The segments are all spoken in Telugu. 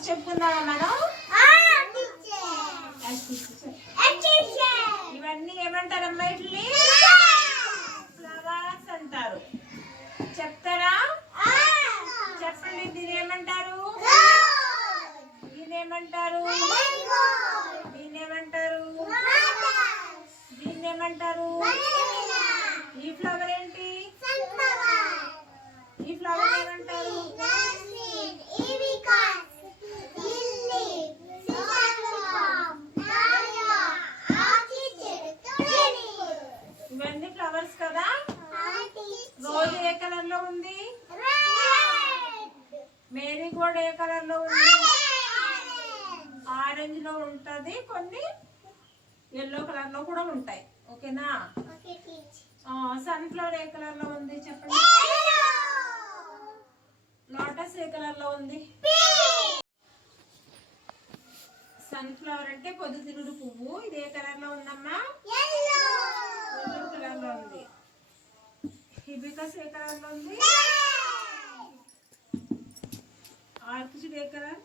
ఫ్లవర్స్ చెప్పుకుందామా మనం? ఇవన్నీ ఏమంటారమ్మా? ఇట్లని ఫ్లవర్స్ అంటారు. చెప్తారా? చెప్పండి. దీని ఏమంటారు? దీని ఏమంటారు? దీని ఏమంటారు? దీన్ని ఏమంటారు? ఈ ఫ్లవర్ ఏంటి? ఈ ఫ్లవర్ ఏమంటారు? ఇవన్నీ ఫ్లవర్స్ కదా. రోజు ఏ కలర్ లో ఉంది? మేరీగోల్డ్ ఏ కలర్ లో ఉంది? ఆరెంజ్ లో ఉంటది. కొన్ని ఎల్లో కలర్ లో కూడా ఉంటాయి. ఓకేనా? సన్ఫ్లవర్ ఏ కలర్ లో ఉంది చెప్పండి? లోటస్ ఏ కలర్ లో ఉంది? సన్ఫ్లవర్ అంటే పొద్దుతిరుగుడు పువ్వు. ఇది ఏ కలర్ లో ఉందమ్మా? ఎల్లో కలర్ లో ఉంది. హిబిస్కస్ ఏ కలర్ లో ఉంది? ఆర్కిడ్ ఏ కలర్?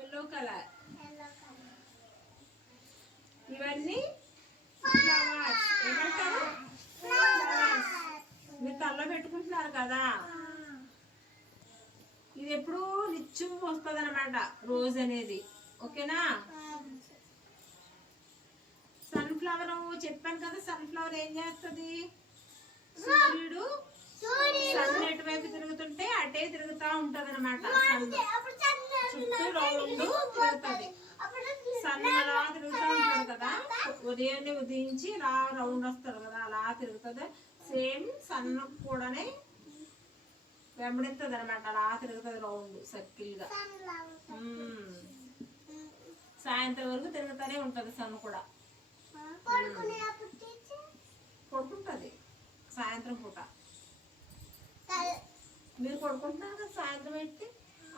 Yellow colour. ఇవన్నీ ఫ్లవర్స్. ఏమంటారు? ఫ్లవర్స్. మీరు తల్లో పెట్టుకుంటున్నారు కదా. ఇది ఎప్పుడు నిత్యం వస్తుంది అనమాట, రోజు అనేది. ఓకేనా? సన్ఫ్లవర్ చెప్పాను కదా. సన్ఫ్లవర్ ఏం చేస్తుంది? సూర్యుడు సన్ ఎటువైపు తిరుగుతుంటే అటే తిరుగుతా ఉంటది అనమాట. చుట్టూ రౌండ్ తిరుగుతుంది. సన్ అలా తిరుగుతూ ఉంటాడు కదా. ఉదయాన్నే ఉదయించి ఇలా రౌండ్ వస్తాడు కదా, అలా తిరుగుతుంది. సేమ్ సన్ కూడానే వెంబడిస్తుంది అనమాట. అలా తిరుగుతుంది రౌండ్ సర్కిల్ గా. సాయంత్రం వరకు తిరుగుతూనే ఉంటది సన్ కూడా. పడుకుంటది సాయంత్రం పూట. మీరు పడుకుంటున్నారు కదా సాయంత్రం అయితే,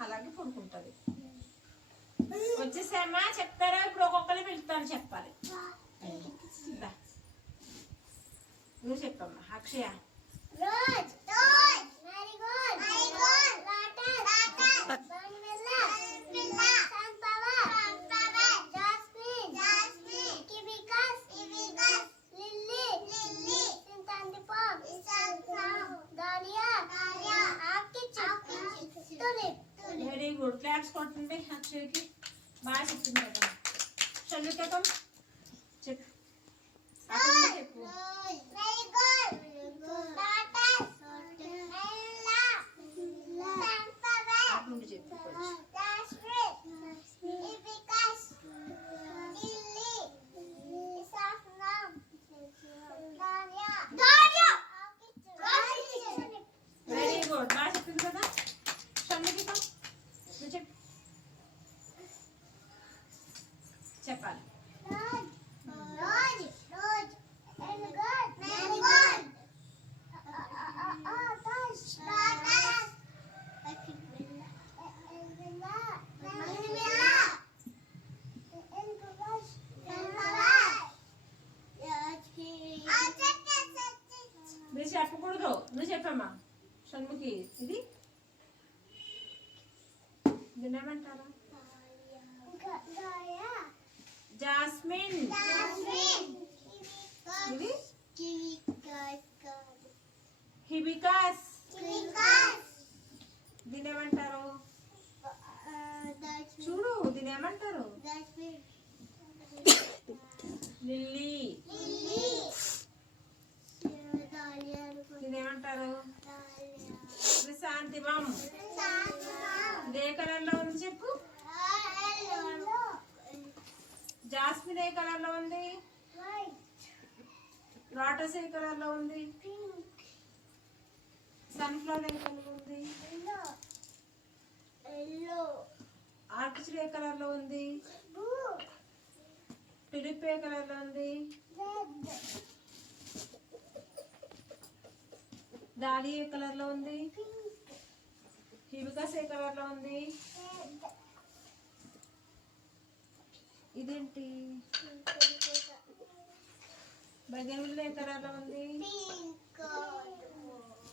అలాగే పడుకుంటది. వచ్చేసామా? చెప్తారా? ఇప్పుడు ఒక్కొక్కరు పిలుస్తాను, చెప్పాలి. నువ్వు చెప్పమ్మా. అక్షయ. Very good. క్లాప్స్ కొట్టండి అక్షయ్కి. బాగా చెప్తుంది కదా. చదువుతాం చెప్పు. చెప్పు. అటు చెప్పు. Very good. బాగా చెప్పింది కదా. చెప్పాలి. మీరు చెప్పకూడదు. నువ్వు చెప్పమ్మా షణ్ముఖి. ఇది దీన్నేమంటారా? జాస్మిన్. ఇది హిబిస్కస్. దీన్నేమంటారు? చూడు, దీన్నేమంటారు? లిల్లీ. దీన్నేమంటారు? క్రిసాంతిమం. ఏ కలర్ లో ఉంది చెప్పు? జాస్మిన్ ఏ కలర్ లో ఉంది? లోటస్ ఏ కలర్ లో ఉంది? సన్ఫ్లవర్ ఏ కలర్ లో ఉంది? ఆర్కిడ్ ఏ కలర్ లో ఉంది? టులిప్ ఏ కలర్ లో ఉంది? దాడి ఏ కలర్ లో ఉంది? హిబిస్కస్ ఏ కలర్ లో ఉంది? ఇదేంటి? బగన్విల్లా ఏ కలర్ లో ఉంది?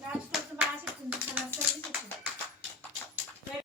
లాస్ట్ బాగా చెప్తుంది.